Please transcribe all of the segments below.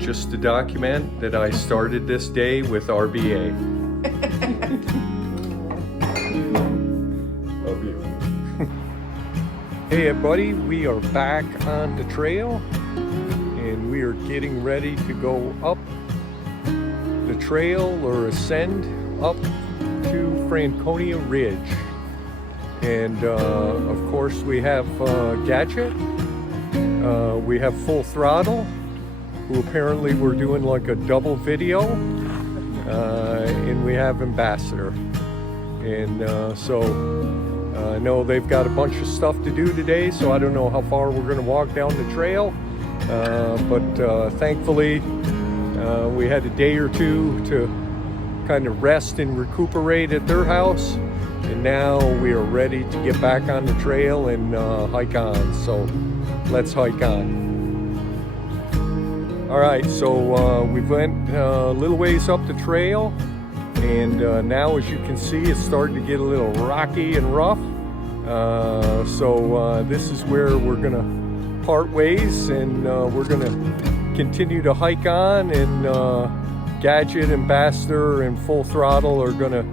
just to document that I started this day with RBA. Love you. Hey everybody, we are back on the trail and we are getting ready to go up the trail or ascend up to Franconia Ridge. And of course we have Gadget, we have Full Throttle, who apparently we're doing like a double video, and we have Ambassador. And I know they've got a bunch of stuff to do today, so I don't know how far we're gonna walk down the trail, but thankfully we had a day or two to kind of rest and recuperate at their house, and now we are ready to get back on the trail and hike on. So let's hike on. All right, so we went a little ways up the trail, and now as you can see, it's starting to get a little rocky and rough. So this is where we're gonna part ways, and we're gonna continue to hike on, and Gadget, Ambassador, and Full Throttle are gonna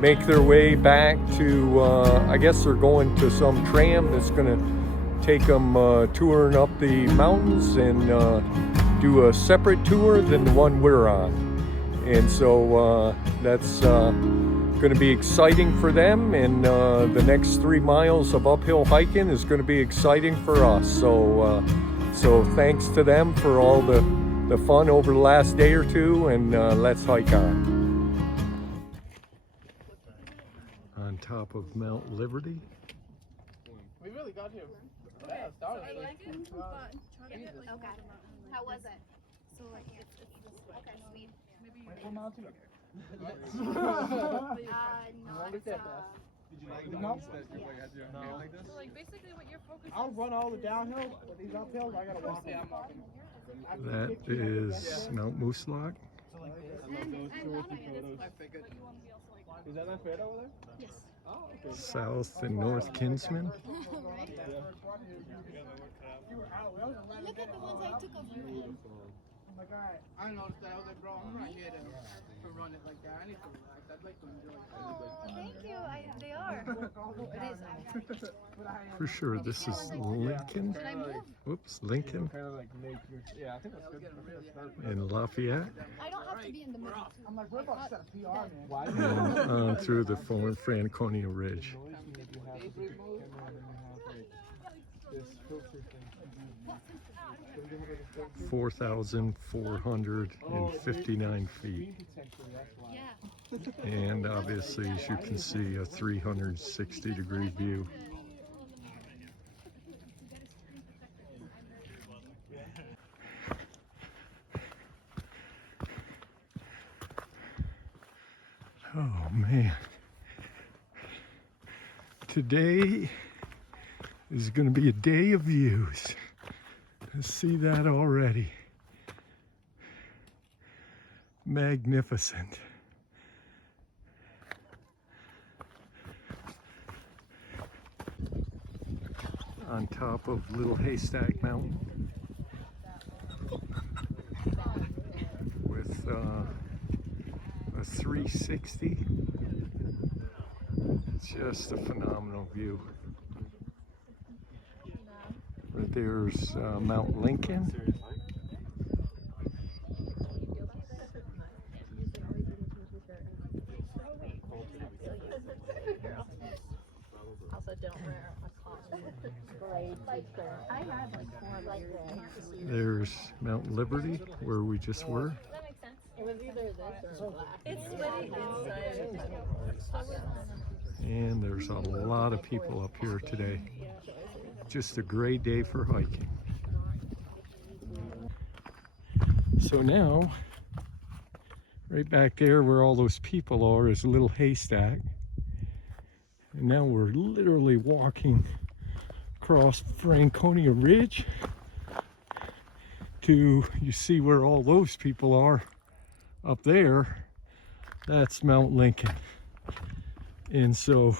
make their way back to, I guess they're going to some tram that's gonna take them touring up the mountains and do a separate tour than the one we're on. And so that's going to be exciting for them, and the next 3 miles of uphill hiking is going to be exciting for us. So thanks to them for all the fun over the last day or two, and let's hike on. On top of Mount Liberty. We really got here. Okay. How was it? So like it's this way. Okay, sweet. Maybe you What mountain? no, it's Did you like the mountain? So like basically what you're focusing I'll run all the downhill, but these uphills I gotta walk them. That is Mount Mooselock. Is that not fair over there? Yes. Oh, okay. South and North Kinsman. Look at the ones I took of you. I'm like, alright. I noticed that. I was like, bro, I'm not here to run it like that. I need to relax. I'd like to enjoy it. Oh, thank you. They are. It is. For sure, this is Lincoln. Did I move? Whoops, Lincoln Kind of like make your, yeah, I think that's good. and Lafayette. I don't have to be in the middle. I'm like, we're about to set a PR, man. Why? And on through the Franconia Ridge. 4,459 feet. Yeah. And obviously, as you can see, a 360-degree view. Oh man. Today is going to be a day of views. I see that already. Magnificent. On top of Little Haystack Mountain with a 360. It's just a phenomenal view. Right there's Mount Lincoln. also don't wear a cotton braid like I had like 4 like There's Mount Liberty, where we just were. That makes sense. It was either this or black. It's sweaty inside. And there's a lot of people up here today. Just a great day for hiking. So now, right back there where all those people are is a little haystack. And now we're literally walking across Franconia Ridge to, you see where all those people are up there, that's Mount Lincoln. And so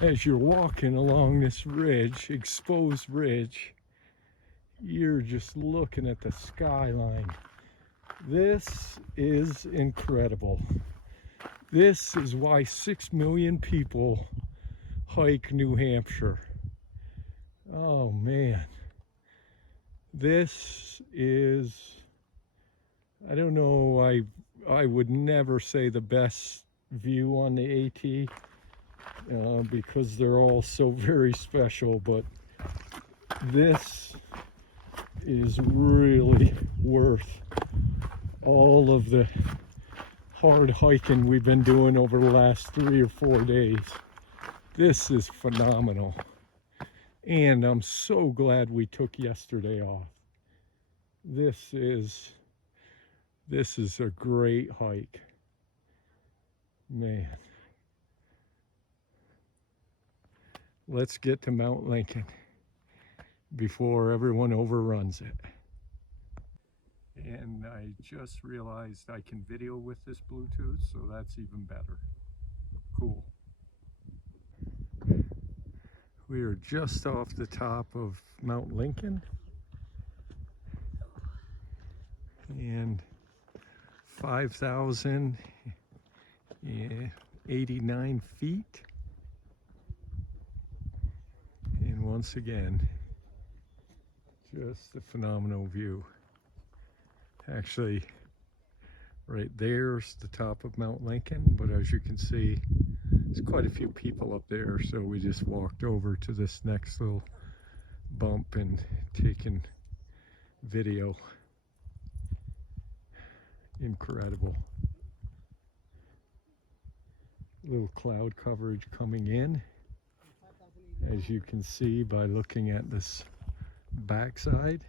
as you're walking along this ridge, exposed ridge, you're just looking at the skyline. This is incredible. This is why 6 million people hike New Hampshire. Oh man. This is, I don't know, I would never say the best view on the AT because they're all so very special, but this is really worth all of the hard hiking we've been doing over the last 3 or 4 days. This is phenomenal. And I'm so glad we took yesterday off. This is a great hike. Man. Let's get to Mount Lincoln before everyone overruns it. And I just realized I can video with this Bluetooth, so that's even better. Cool. We are just off the top of Mount Lincoln. And 5,089 feet. And once again, just a phenomenal view. Actually, right there's the top of Mount Lincoln, but as you can see, there's quite a few people up there, so we just walked over to this next little bump and taken video. Incredible. Little cloud coverage coming in, as you can see by looking at this backside.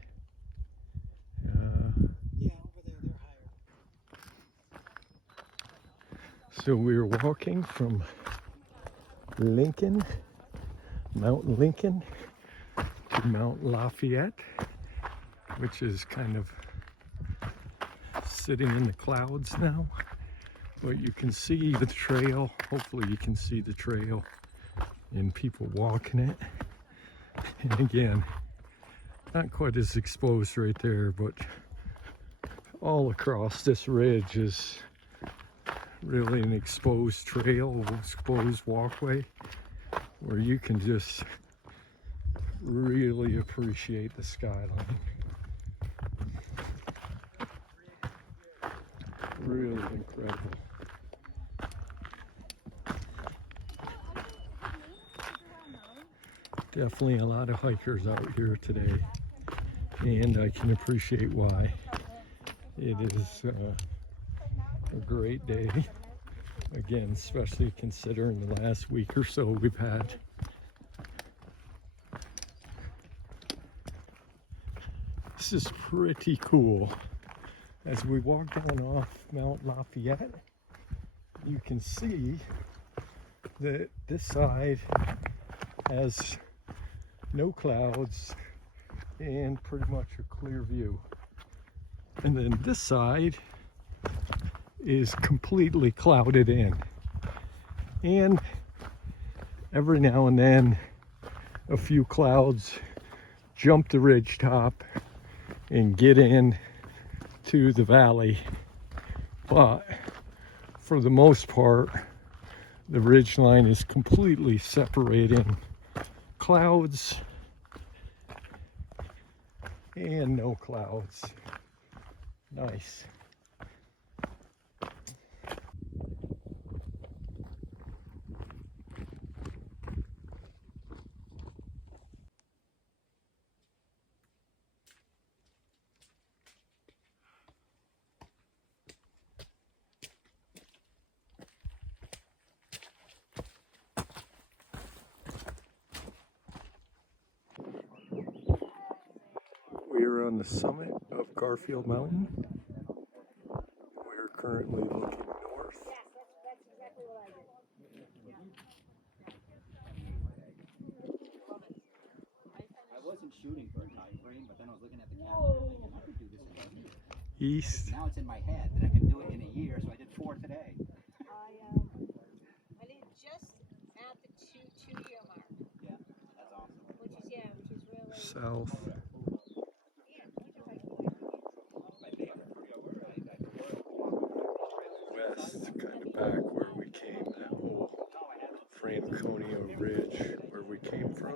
So we're walking from Lincoln, Mount Lincoln, to Mount Lafayette, which is kind of sitting in the clouds now. But you can see the trail. Hopefully you can see the trail and people walking it. And again, not quite as exposed right there, but all across this ridge is really an exposed trail, exposed walkway, where you can just really appreciate the skyline. Really incredible. Definitely a lot of hikers out here today, and I can appreciate why. It is a great day. Again, especially considering the last week or so we've had. This is pretty cool. As we walk down off Mount Lafayette, you can see that this side has no clouds and pretty much a clear view. And then this side is completely clouded in. And every now and then a few clouds jump the ridge top and get in to the valley. But for the most part, the ridge line is completely separating clouds and no clouds. Nice. We are on the summit of Garfield Mountain. We're currently looking north. I wasn't shooting for a time frame, but then I was looking at the calendar thinking I could do this in 1 year. East. Now it's in my head that I can do it in a year, so I did 4 today. I did just at the two-year mark. Yeah, that's awesome. Which is really. South. Franconia Ridge where we came from.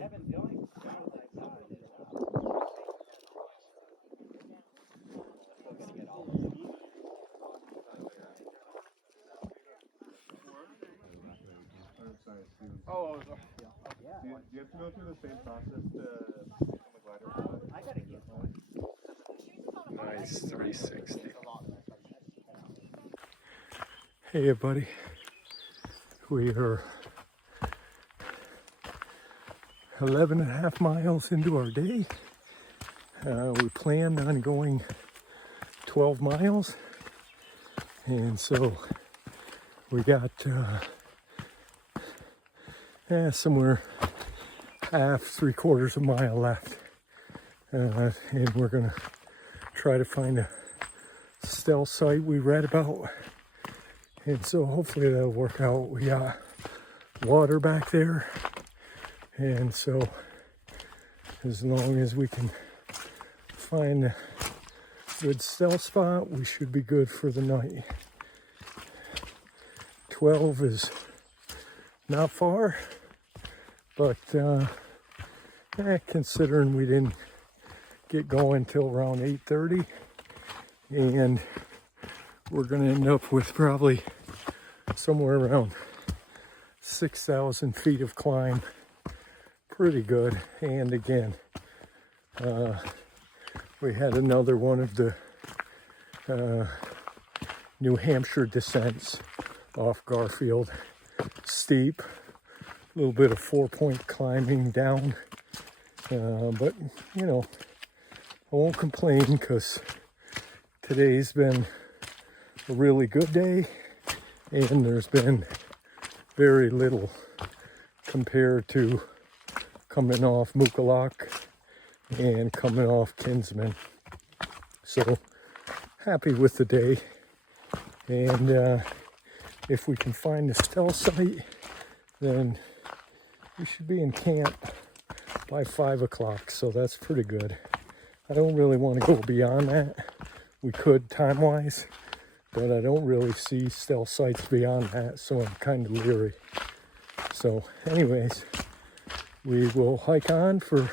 Oh, Do you have to go through the same process to become a glider pilot? I gotta get one. Nice 360. Hey buddy, we are 11 and a half miles into our day. We planned on going 12 miles, and so we got somewhere half, 3/4 of a mile left, and we're gonna try to find a stealth site we read about, and so hopefully that'll work out. We got water back there, and so as long as we can find a good stealth spot, we should be good for the night. 12 is not far, but considering we didn't get going till around 8:30, and we're gonna end up with probably somewhere around 6,000 feet of climb. Pretty good. And again, we had another one of the New Hampshire descents off Garfield. Steep, a little bit of 4-point climbing down, but you know, I won't complain because today's been a really good day, and there's been very little compared to coming off Mukalak and coming off Kinsman. So happy with the day, and if we can find a stealth site, then we should be in camp by 5 o'clock, so that's pretty good. I don't really want to go beyond that. We could time-wise, but I don't really see stealth sites beyond that, so I'm kind of leery. So anyways, we will hike on for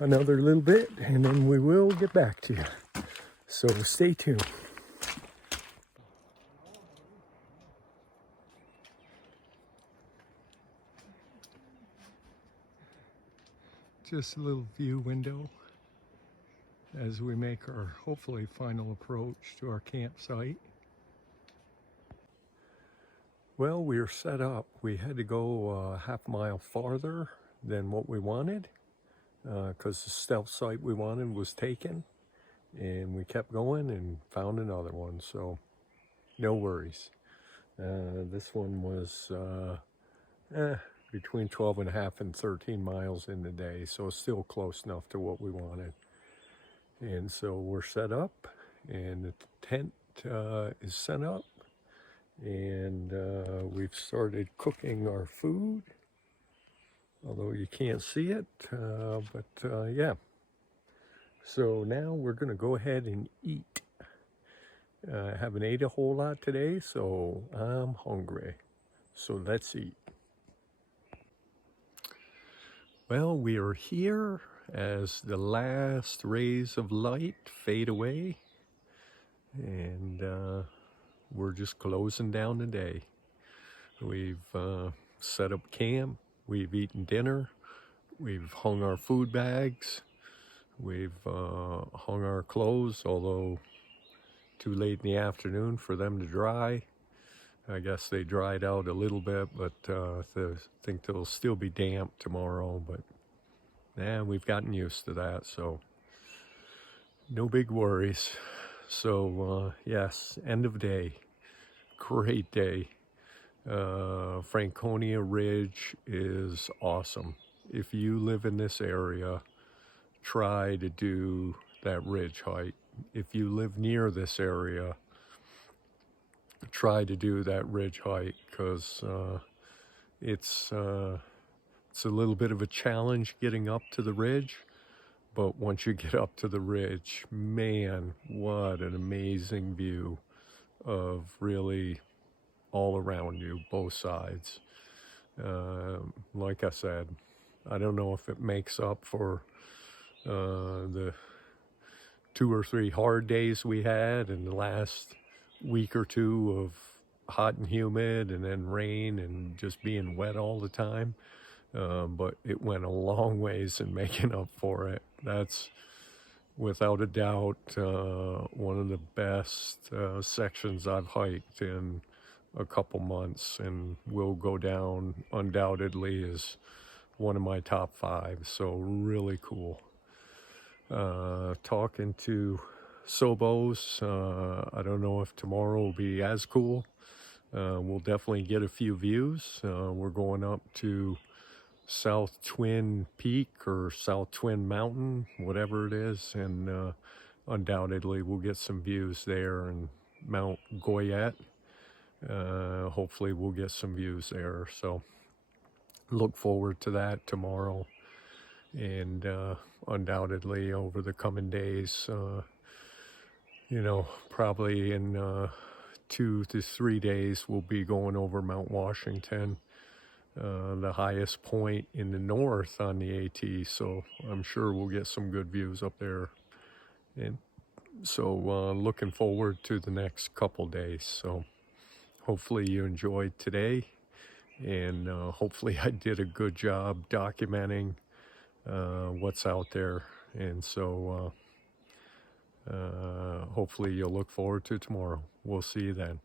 another little bit, and then we will get back to you. So stay tuned. Just a little view window as we make our hopefully final approach to our campsite. Well, we are set up. We had to go a half mile farther than what we wanted because the stealth site we wanted was taken, and we kept going and found another one, so no worries. This one was between 12 and a half and 13 miles in the day, so it's still close enough to what we wanted. And so we're set up, and the tent is set up, and we've started cooking our food, although you can't see it, but yeah. So now we're gonna go ahead and eat. I haven't ate a whole lot today, so I'm hungry. So let's eat. Well, we are here as the last rays of light fade away, and we're just closing down the day. We've set up camp, we've eaten dinner, we've hung our food bags, we've hung our clothes, although too late in the afternoon for them to dry. I guess they dried out a little bit, but I think they'll still be damp tomorrow, but we've gotten used to that, so no big worries. So yes, end of day, great day. Franconia Ridge is awesome. If you live in this area, try to do that ridge hike. If you live near this area, try to do that ridge hike, because it's a little bit of a challenge getting up to the ridge, but once you get up to the ridge, man, what an amazing view of really all around you, both sides. Like I said, I don't know if it makes up for the 2 or 3 hard days we had in the last week or two of hot and humid and then rain and just being wet all the time. But it went a long ways in making up for it. That's without a doubt one of the best sections I've hiked in a couple months, and will go down undoubtedly as one of my top 5. So really cool. Talking to Sobos, I don't know if tomorrow will be as cool. We'll definitely get a few views. We're going up to South Twin Peak or South Twin Mountain, whatever it is, and undoubtedly we'll get some views there, and Mount Goyette. Hopefully we'll get some views there. So look forward to that tomorrow, and undoubtedly over the coming days, probably in 2 to 3 days we'll be going over Mount Washington, the highest point in the north on the AT. So I'm sure we'll get some good views up there. And so looking forward to the next couple days. So hopefully you enjoyed today, and hopefully I did a good job documenting what's out there. And so hopefully you'll look forward to tomorrow. We'll see you then.